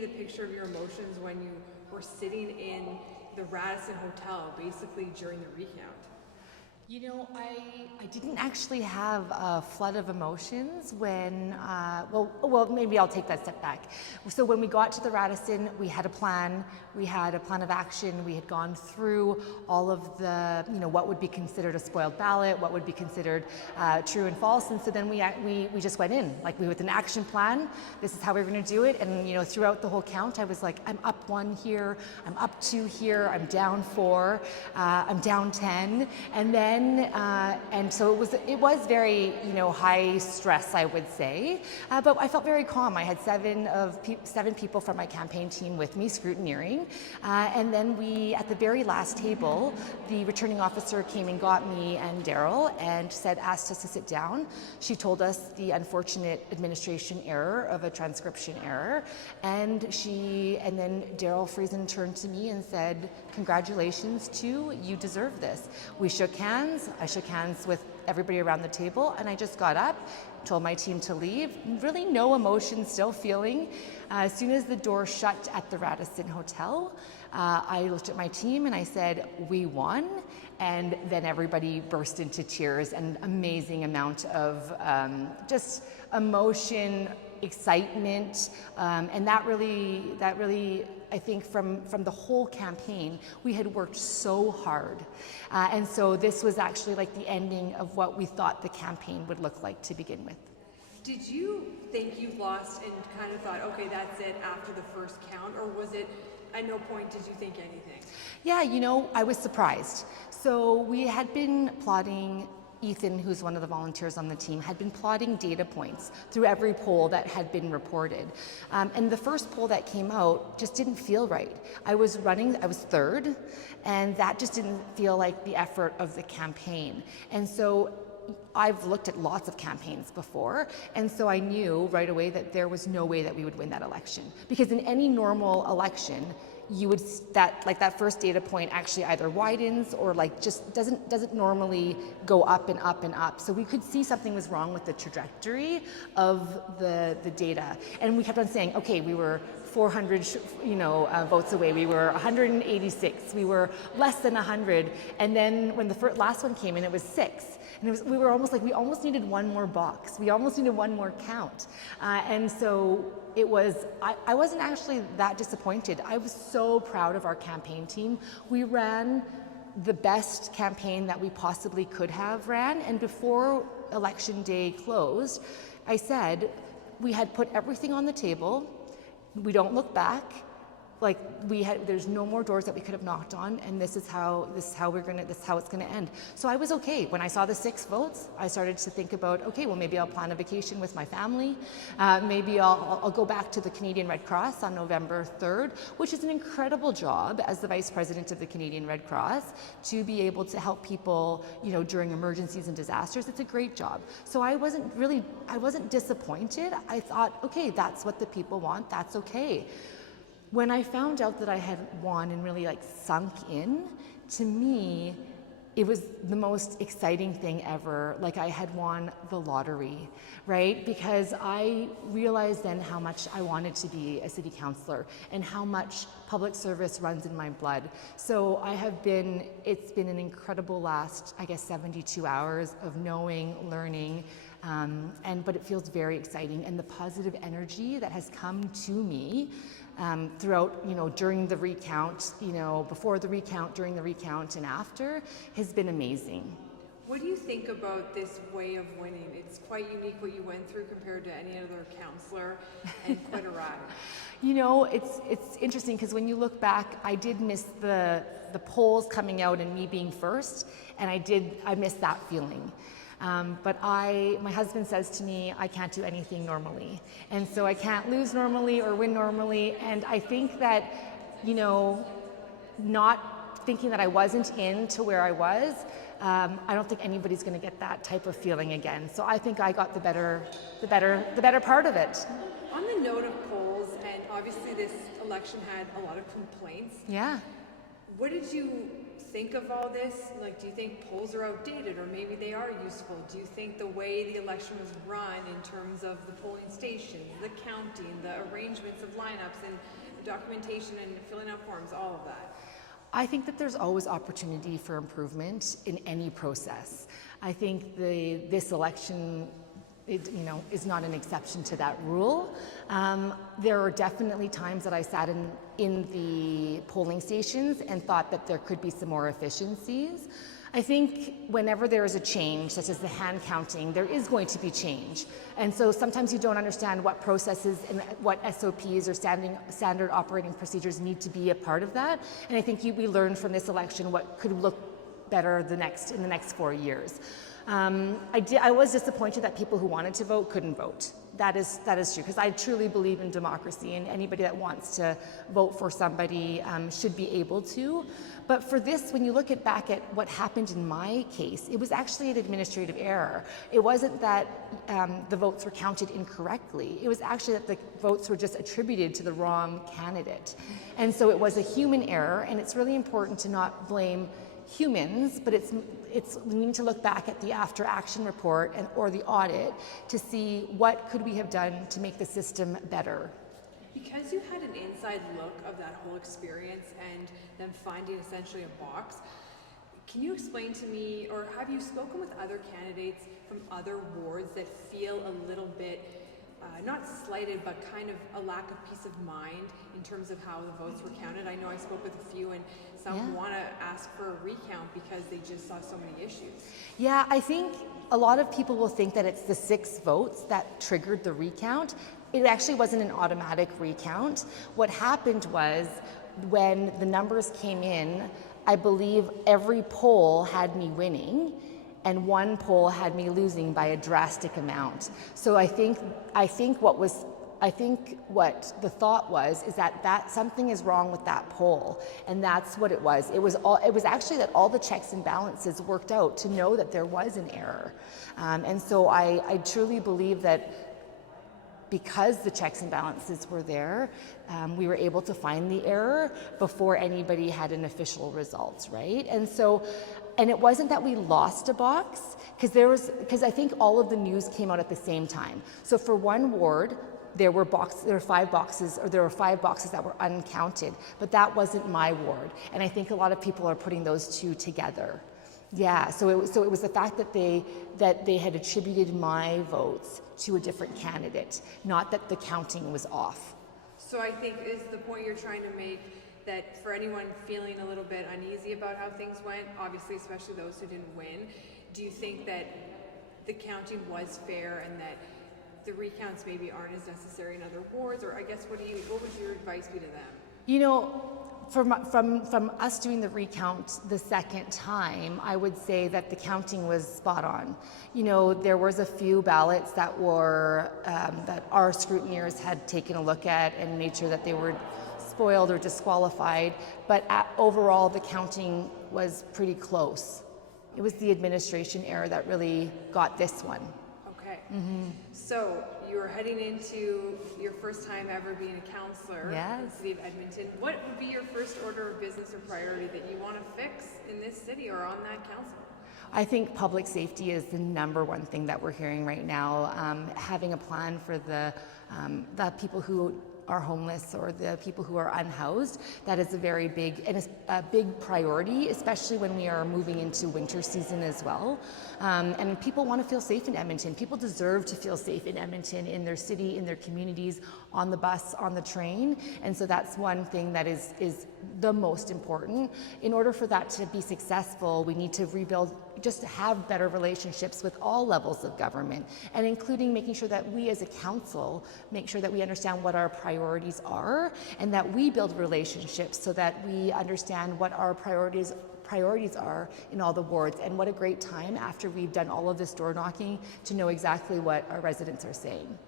me the picture of your emotions when you were sitting in the Radisson Hotel, basically during the recount. You know, I didn't actually have a flood of emotions when, well, maybe I'll take that step back. So when we got to the Radisson, we had a plan. We had a plan of action. We had gone through all of the, what would be considered a spoiled ballot, what would be considered true and false. And so then we just went in, like with an action plan. This is how we're going to do it. And, throughout the whole count, I was like, I'm up 1 here, I'm up 2 here, I'm down 4, I'm down 10. And then and so it was very, high stress, I would say, but I felt very calm. I had 7 people from my campaign team with me scrutineering, and then at the very last table, the returning officer came and got me and Daryl and asked us to sit down. She told us the unfortunate administration error of a transcription error, and then Daryl Friesen turned to me and said, "Congratulations, you deserve this." We shook hands. I shook hands with everybody around the table, and I just got up, told my team to leave. Really no emotion, still feeling. As soon as the door shut at the Radisson Hotel, I looked at my team and I said, "We won." And then everybody burst into tears, and amazing amount of just emotion, excitement, and that really, I think from the whole campaign, we had worked so hard. And so this was actually like the ending of what we thought the campaign would look like to begin with. Did you think you lost and kind of thought, okay, that's it after the first count, or was it, at no point did you think anything? Yeah, I was surprised. So we had been plotting, Ethan, who's one of the volunteers on the team, had been plotting data points through every poll that had been reported. And the first poll that came out just didn't feel right. I was 3rd, and that just didn't feel like the effort of the campaign. And so I've looked at lots of campaigns before, and so I knew right away that there was no way that we would win that election. Because in any normal election, that first data point actually either widens or just doesn't normally go up and up and up. So we could see something was wrong with the trajectory of the data. And we kept on saying, okay, we were 400 votes away, we were 186, we were less than 100, and then when the last one came in, it was 6. And we almost needed one more box. We almost needed one more count. And so I wasn't actually that disappointed. I was so proud of our campaign team. We ran the best campaign that we possibly could have ran. And before election day closed, I said, we had put everything on the table. We don't look back. There's no more doors that we could have knocked on, and this is how it's gonna end. So I was okay. When I saw the 6 votes, I started to think about, okay, well, maybe I'll plan a vacation with my family. Maybe I'll go back to the Canadian Red Cross on November 3rd, which is an incredible job as the Vice President of the Canadian Red Cross, to be able to help people, during emergencies and disasters. It's a great job. So I wasn't disappointed. I thought, okay, that's what the people want. That's okay. When I found out that I had won and really sunk in, to me, it was the most exciting thing ever. I had won the lottery, right? Because I realized then how much I wanted to be a city councillor and how much public service runs in my blood. So it's been an incredible last, 72 hours of knowing, learning, but it feels very exciting. And the positive energy that has come to me throughout, during the recount, before the recount, during the recount, and after, has been amazing. What do you think about this way of winning? It's quite unique what you went through compared to any other councillor, and quite a ride. It's interesting because when you look back, I did miss the polls coming out and me being first, and I missed that feeling. But my husband says to me, I can't do anything normally. And so I can't lose normally or win normally. And I think that, not thinking that I wasn't into where I was, I don't think anybody's going to get that type of feeling again. So I think I got the better part of it. On the note of polls, and obviously this election had a lot of complaints. Yeah. What did you think of all this? Like, do you think polls are outdated, or maybe they are useful? Do you think the way the election was run in terms of the polling stations, the counting, the arrangements of lineups, and the documentation and filling out forms, all of that? I think that there's always opportunity for improvement in any process. I think this election, is not an exception to that rule. There are definitely times that I sat in the polling stations and thought that there could be some more efficiencies. I think whenever there is a change, such as the hand counting, there is going to be change. And so sometimes you don't understand what processes and what SOPs or standard operating procedures need to be a part of that. And I think we learned from this election what could look better in the next 4 years. I was disappointed that people who wanted to vote couldn't vote. That is true, because I truly believe in democracy, and anybody that wants to vote for somebody should be able to. But for this, when you look back at what happened in my case, it was actually an administrative error. It wasn't that the votes were counted incorrectly. It was actually that the votes were just attributed to the wrong candidate. And so it was a human error, and it's really important to not blame humans, but we need to look back at the after action report or the audit to see what could we have done to make the system better. Because you had an inside look of that whole experience and them finding essentially a box, can you explain to me, or have you spoken with other candidates from other wards that feel a little bit not slighted, but kind of a lack of peace of mind in terms of how the votes were counted? I know I spoke with a few, and some want to ask for a recount because they just saw so many issues. Yeah, I think a lot of people will think that it's the 6 votes that triggered the recount. It actually wasn't an automatic recount. What happened was, when the numbers came in, I believe every poll had me winning, and one poll had me losing by a drastic amount. So I think what the thought was is that something is wrong with that poll, and that's what it was. It was actually that all the checks and balances worked out to know that there was an error, and so I truly believe that because the checks and balances were there, we were able to find the error before anybody had an official result, right? And it wasn't that we lost a box, because I think all of the news came out at the same time. So for one ward, there were 5 boxes that were uncounted, but that wasn't my ward. And I think a lot of people are putting those two together. Yeah, so it was the fact that they had attributed my votes to a different candidate, not that the counting was off. So I think is the point you're trying to make, that for anyone feeling a little bit uneasy about how things went, obviously especially those who didn't win, do you think that the counting was fair and that the recounts maybe aren't as necessary in other wards? Or I guess what would your advice be to them? From us doing the recount the second time, I would say that the counting was spot on. There was a few ballots that our scrutineers had taken a look at and made sure that they were spoiled or disqualified, but overall the counting was pretty close. It was the administration error that really got this one. Okay. Mm-hmm. So you're heading into your first time ever being a councillor in the city of Edmonton. What would be your first order of business or priority that you want to fix in this city or on that council? I think public safety is the number one thing that we're hearing right now. Having a plan for the people who are homeless or the people who are unhoused, that is a very big priority, especially when we are moving into winter season as well. And people want to feel safe in Edmonton. People deserve to feel safe in Edmonton, in their city, in their communities, on the bus, on the train. And so that's one thing that is the most important. In order for that to be successful, we need to rebuild, just have better relationships with all levels of government, and including making sure that we as a council make sure that we understand what our priorities are, and that we build relationships so that we understand what our priorities are in all the wards. And what a great time after we've done all of this door knocking to know exactly what our residents are saying.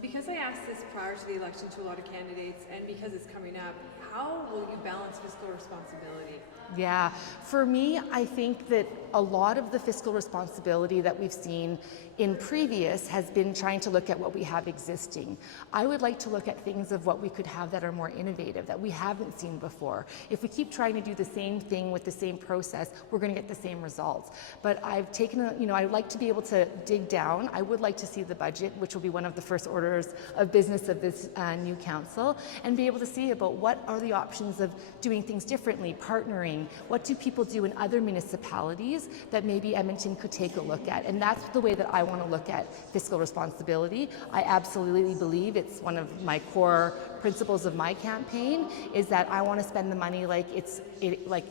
Because I asked this prior to the election to a lot of candidates, and because it's coming up, how will you balance fiscal responsibility? Yeah, for me, I think that a lot of the fiscal responsibility that we've seen in previous has been trying to look at what we have existing. I would like to look at things of what we could have that are more innovative, that we haven't seen before. If we keep trying to do the same thing with the same process, we're going to get the same results. But I've taken, I'd like to be able to dig down. I would like to see the budget, which will be one of the first orders of business of this new council, and be able to see about what are the options of doing things differently, partnering. What do people do in other municipalities that maybe Edmonton could take a look at? And that's the way that I want to look at fiscal responsibility. I absolutely believe it's one of my core principles of my campaign, is that I want to spend the money like it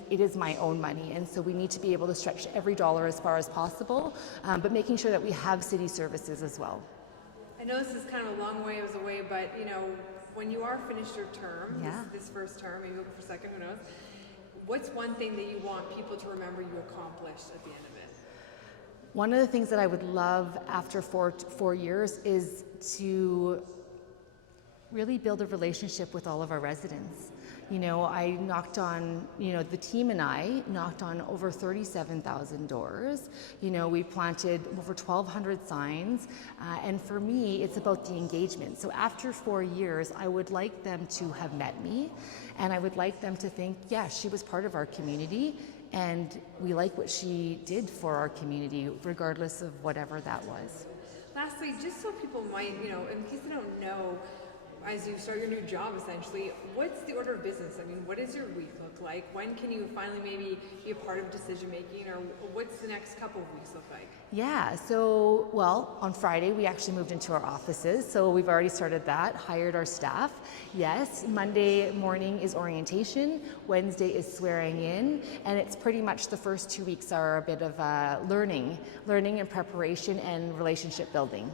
is my own money. And so we need to be able to stretch every dollar as far as possible, but making sure that we have city services as well. I know this is kind of a long ways away, but when you are finished your term, this first term, maybe for second, who knows, what's one thing that you want people to remember you accomplished at the end of it? One of the things that I would love after four years is to really build a relationship with all of our residents. I knocked on, the team and I knocked on over 37,000 doors. We planted over 1,200 signs. And for me, it's about the engagement. So after 4 years, I would like them to have met me, and I would like them to think, yeah, she was part of our community, and we like what she did for our community, regardless of whatever that was. Lastly, just so people might, in case they don't know, as you start your new job, essentially, what's the order of business? I mean, what does your week look like? When can you finally maybe be a part of decision making, or what's the next couple of weeks look like? Yeah, so, on Friday we actually moved into our offices, so we've already started that, hired our staff. Yes, Monday morning is orientation, Wednesday is swearing in, and it's pretty much the first 2 weeks are a bit of learning and preparation and relationship building.